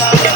You.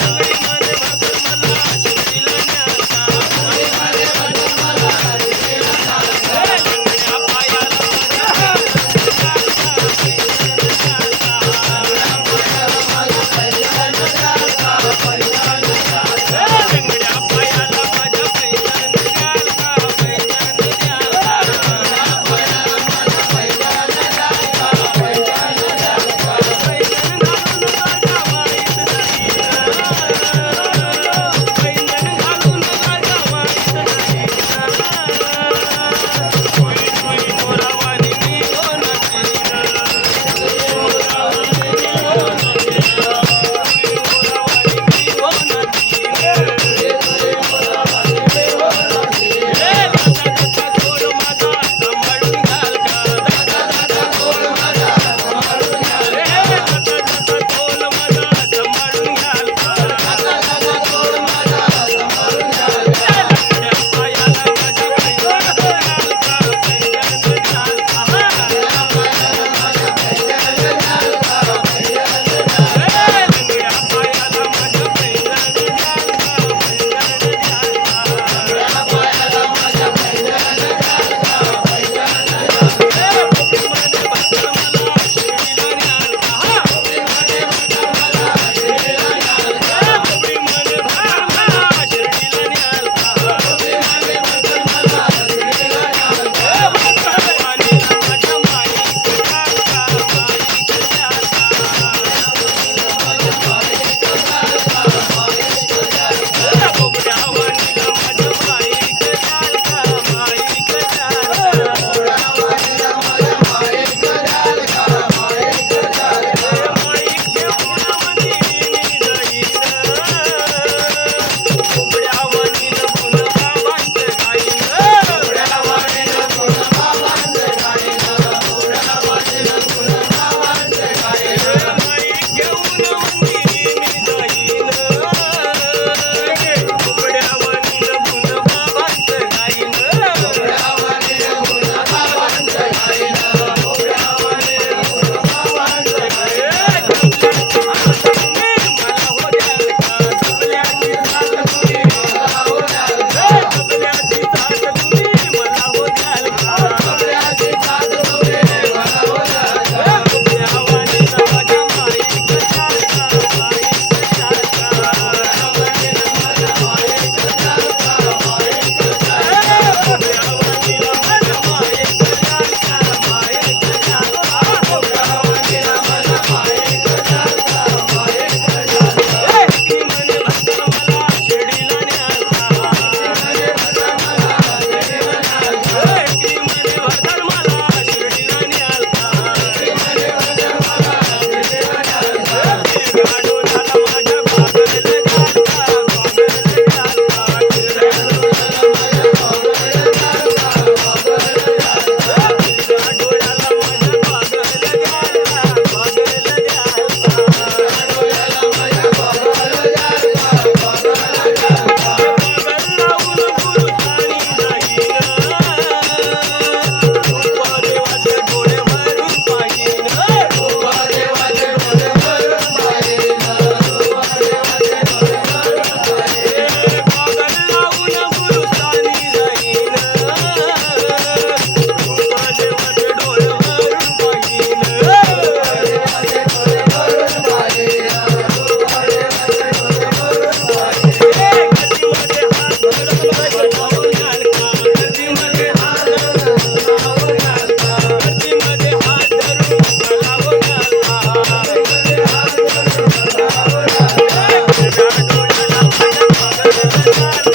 Bye.